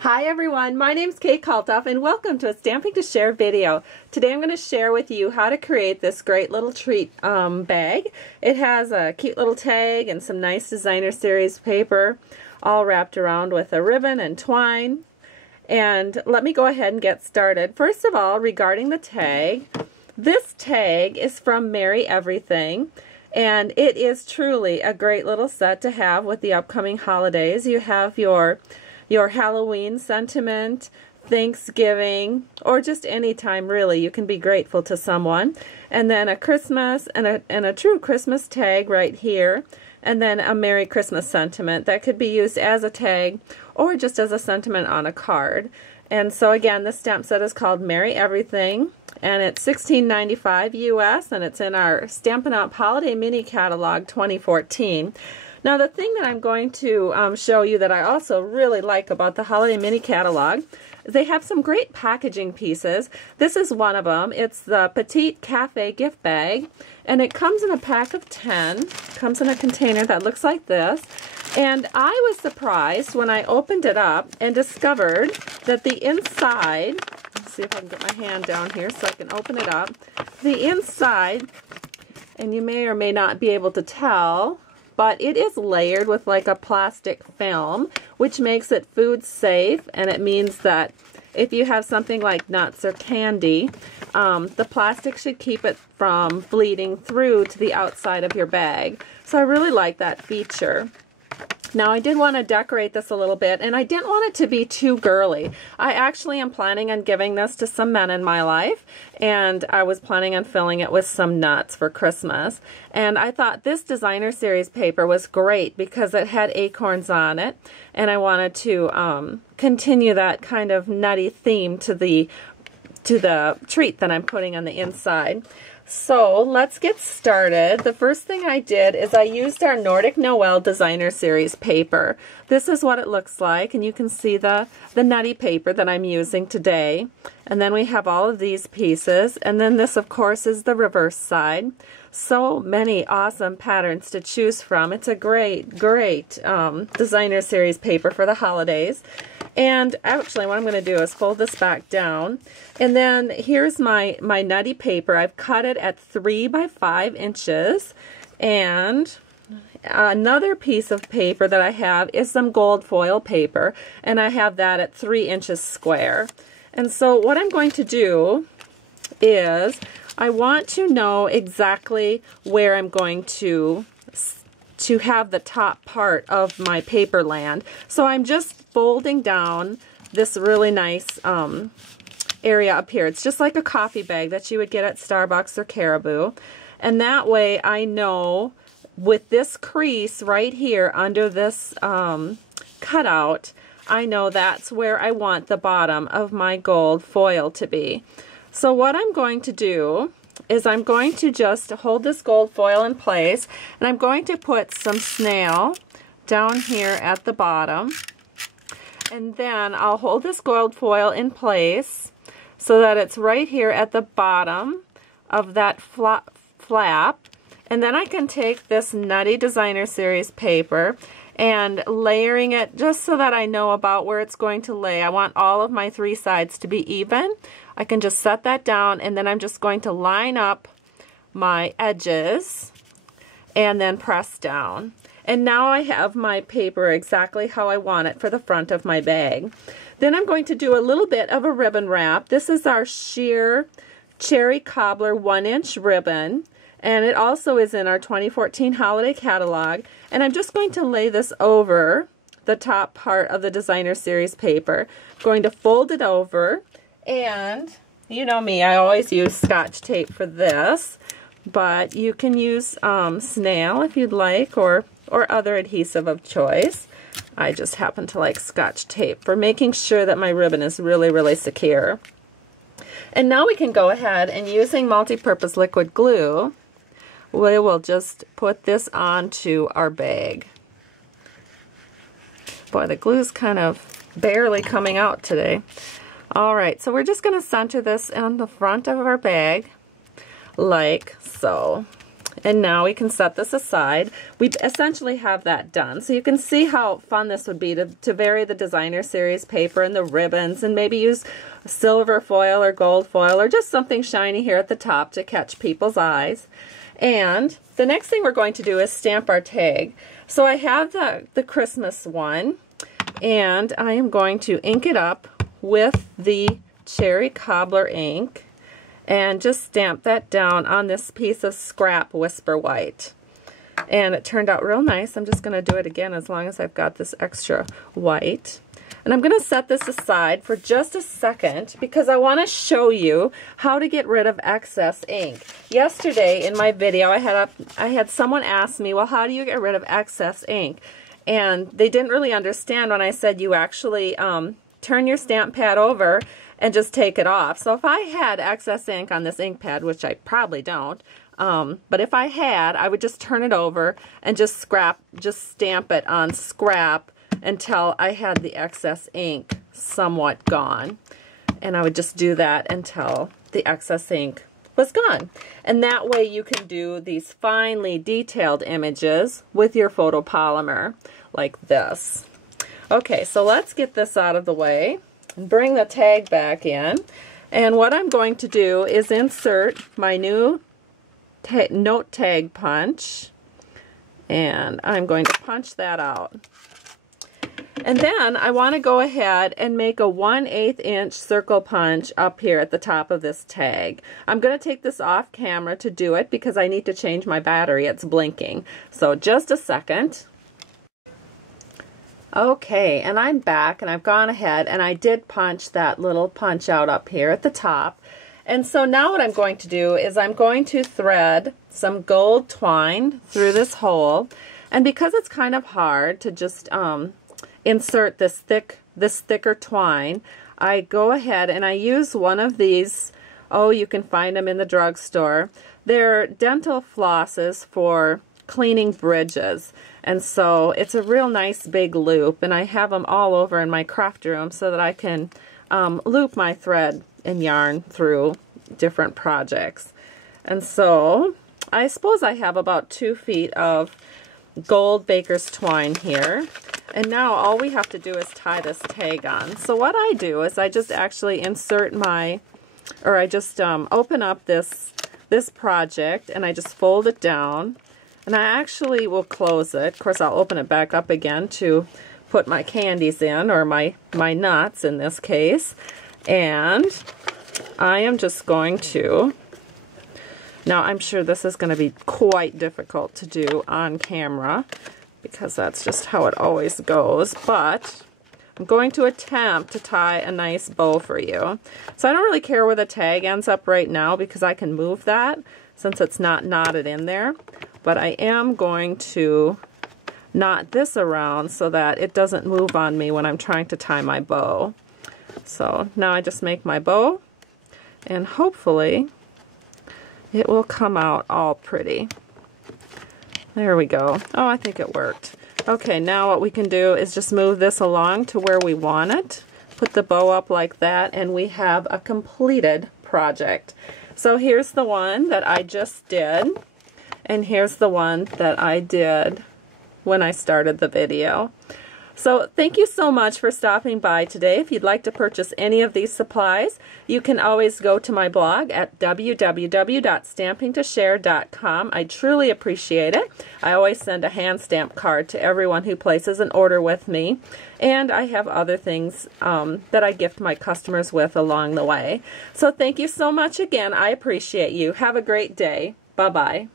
Hi everyone, my name's Kate Kalthoff and welcome to a Stamping to Share video. Today I'm going to share with you how to create this great little treat bag. It has a cute little tag and some nice designer series paper all wrapped around with a ribbon and twine. And let me go ahead and get started. First of all, regarding the tag, this tag is from Merry Everything. And it is truly a great little set to have with the upcoming holidays. You have your Halloween sentiment, Thanksgiving, or just any time really you can be grateful to someone. And then a Christmas and a true Christmas tag right here. And then a Merry Christmas sentiment that could be used as a tag or just as a sentiment on a card. And so again, this stamp set is called Merry Everything, and it's $16.95 US, and it's in our Stampin' Up! Holiday Mini Catalog 2014. Now the thing that I'm going to show you that I also really like about the Holiday Mini Catalog, they have some great packaging pieces. This is one of them. It's the Petite Cafe gift bag, and it comes in a pack of 10. Comes in a container that looks like this. And I was surprised when I opened it up and discovered that the inside, let's see if I can get my hand down here so I can open it up. The inside, and you may or may not be able to tell, but it is layered with like a plastic film, which makes it food safe, and it means that if you have something like nuts or candy, the plastic should keep it from bleeding through to the outside of your bag. So I really like that feature. Now I did want to decorate this a little bit, and I didn't want it to be too girly. I actually am planning on giving this to some men in my life, and I was planning on filling it with some nuts for Christmas. And I thought this designer series paper was great because it had acorns on it, and I wanted to continue that kind of nutty theme to the treat that I'm putting on the inside. So let's get started. The first thing I did is I used our Nordic Noel designer series paper. This is what it looks like, and you can see the nutty paper that I'm using today. And then we have all of these pieces, and then this of course is the reverse side. So many awesome patterns to choose from. It's a great designer series paper for the holidays. And actually what I'm going to do is fold this back down, and then here's my nutty paper. I've cut it at 3 by 5 inches, and another piece of paper that I have is some gold foil paper, and I have that at 3 inches square. And so what I'm going to do is I want to know exactly where I'm going to have the top part of my paper land. So I'm just folding down this really nice area up here. It's just like a coffee bag that you would get at Starbucks or Caribou. And that way I know with this crease right here under this cutout, I know that's where I want the bottom of my gold foil to be. So what I'm going to do is I'm going to just hold this gold foil in place, and I'm going to put some snail down here at the bottom, and then I'll hold this gold foil in place so that it's right here at the bottom of that flap, and then I can take this nutty designer series paper and layering it just so that I know about where it's going to lay. I want all of my 3 sides to be even. I can just set that down, and then I'm just going to line up my edges and then press down. And now I have my paper exactly how I want it for the front of my bag. Then I'm going to do a little bit of a ribbon wrap. This is our sheer Cherry Cobbler 1-inch ribbon, and it also is in our 2014 holiday catalog. And I'm just going to lay this over the top part of the designer series paper. I'm going to fold it over, and you know me, I always use Scotch tape for this, but you can use snail if you'd like, or other adhesive of choice. I just happen to like Scotch tape for making sure that my ribbon is really secure. And now we can go ahead and, using multi-purpose liquid glue, we will just put this onto our bag. Boy, the glue's kind of barely coming out today. Alright, so we're just going to center this on the front of our bag like so. And now we can set this aside. We essentially have that done. So you can see how fun this would be to vary the designer series paper and the ribbons, and maybe use silver foil or gold foil or just something shiny here at the top to catch people's eyes. And the next thing we're going to do is stamp our tag. So I have the Christmas one, and I am going to ink it up with the Cherry Cobbler ink and just stamp that down on this piece of scrap Whisper White. And it turned out real nice. I'm just going to do it again as long as I've got this extra white. And I'm going to set this aside for just a second because I want to show you how to get rid of excess ink. Yesterday in my video, I had someone ask me, well, how do you get rid of excess ink? And they didn't really understand when I said you actually turn your stamp pad over and just take it off. So if I had excess ink on this ink pad, which I probably don't, but if I had, I would just turn it over and just stamp it on scrap until I had the excess ink somewhat gone. And I would just do that until the excess ink was gone. And that way you can do these finely detailed images with your photopolymer like this. Okay, so let's get this out of the way and bring the tag back in. And what I'm going to do is insert my new note tag punch, and I'm going to punch that out. And then I want to go ahead and make a 1/8 inch circle punch up here at the top of this tag. I'm going to take this off camera to do it because I need to change my battery. It's blinking. So just a second. Okay, and I'm back, and I've gone ahead and I did punch that little punch out up here at the top. And so now what I'm going to do is I'm going to thread some gold twine through this hole. And because it's kind of hard to just insert this thicker twine, I go ahead and I use one of these, you can find them in the drugstore. They're dental flosses for cleaning bridges. And so it's a real nice big loop, and I have them all over in my craft room so that I can loop my thread and yarn through different projects. And so I suppose I have about 2 feet of gold baker's twine here. And now all we have to do is tie this tag on. So what I do is I just actually insert open up this project, and I just fold it down. And I actually will close it. Of course, I'll open it back up again to put my candies in, or my nuts in this case. And I am just going to, now I'm sure this is going to be quite difficult to do on camera because that's just how it always goes, but I'm going to attempt to tie a nice bow for you. So I don't really care where the tag ends up right now because I can move that since it's not knotted in there. But I am going to knot this around so that it doesn't move on me when I'm trying to tie my bow. So now I just make my bow, and hopefully it will come out all pretty. There we go. Oh, I think it worked. Okay, now what we can do is just move this along to where we want it, put the bow up like that, and we have a completed project. So here's the one that I just did. And here's the one that I did when I started the video. So thank you so much for stopping by today. If you'd like to purchase any of these supplies, you can always go to my blog at www.stampingtoshare.com. I truly appreciate it. I always send a hand stamp card to everyone who places an order with me. And I have other things that I gift my customers with along the way. So thank you so much again. I appreciate you. Have a great day. Bye-bye.